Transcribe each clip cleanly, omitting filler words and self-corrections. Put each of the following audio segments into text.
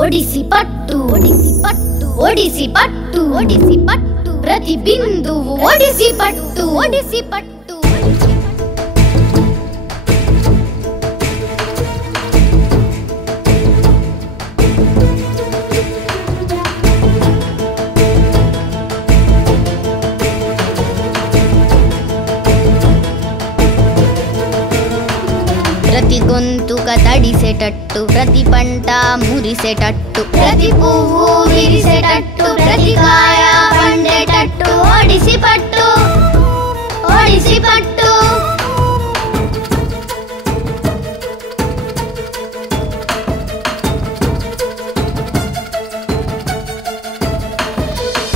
ఒడిసి పట్టు ఒడిసి పట్టు ఒడిసి పట్టు ఒడిసి పట్టు ప్రతి బిందువు ఒడిసి పట్టు ఒడిసి పట్టు ప్రతి గొంతుక తడిసేటట్టు ప్రతి పంట మురిసేటట్టు ప్రతి పువ్వు విరిసేటట్టు ప్రతి కాయ పండేటట్టు ఒడిసి పట్టు ఒడిసి పట్టు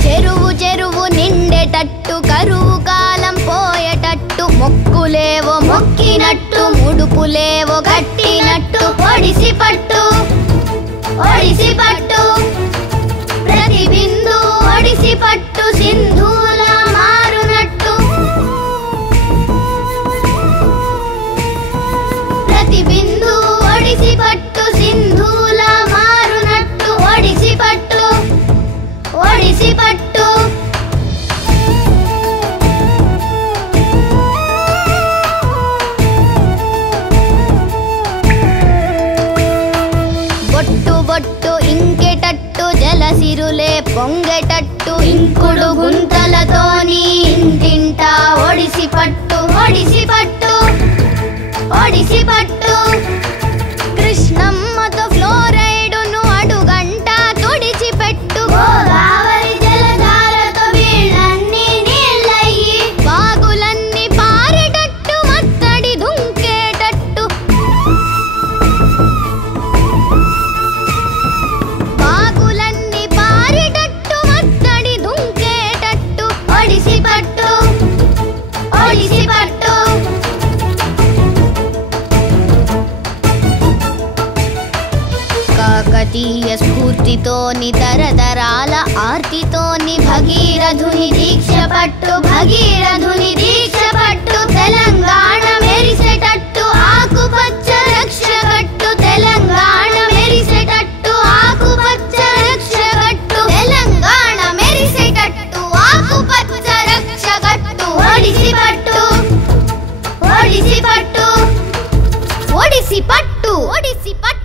చెరువు చెరువు నిండేటట్టు కరువు కాలం పోయేటట్టు మొక్కులేవో మొక్కినట్టు ముడుపులేవో కట్టినట్టు ఒడిసి పట్టు ఒడిసి పట్టు ప్రతి బిందు ఒడిసి పట్టు సింధూల మారునట్టు ప్రతి బిందు ఒడిసి పట్టు సింధూల మారునట్టు ఒడిసి పట్టు ఒడిసి పట్టు బొట్టు బొట్టు ఇంకేటట్టు జలసిరులే పొంగేటట్టు ఇంకుడు గుంతలతోని ఇంటింటా ఒడిసి పట్టు ఒడిసి పట్టు ఒడిసి పట్టు కృష్ణమ్మతో ఫ్లోరైడును అడుగంట తుడిచి పెట్టు గోదావరి జలధారతో వీళ్ళన్నీ నీళ్ళయ్యి బాగులన్నీ పారేటట్టు మత్తడి దుంకేటట్టు బాగులన్నీ పారేటట్టు మత్తడి దుంకేటట్టు ఒడిసి పట్టు ఒడిసి పట్టు కాకతీయ స్ఫూర్తితోని తరతరాల ఆర్తితోని భగీరథుని దీక్ష పట్టు భగీరథుని దీక్ష పట్టు తెలంగాణ మెరిసేటట్టు ఆకుపచ్చ రక్షకట్టు తెలంగాణ మెరిసేటట్టు ఆకుపచ్చ రక్షకట్టు తెలంగాణ మెరిసేటట్టు ఆకుపచ్చ రక్షకట్టు ఒడిసి పట్టు ఒడిసి పట్టు ఒడిసి పట్టు ఒడిసి పట్టు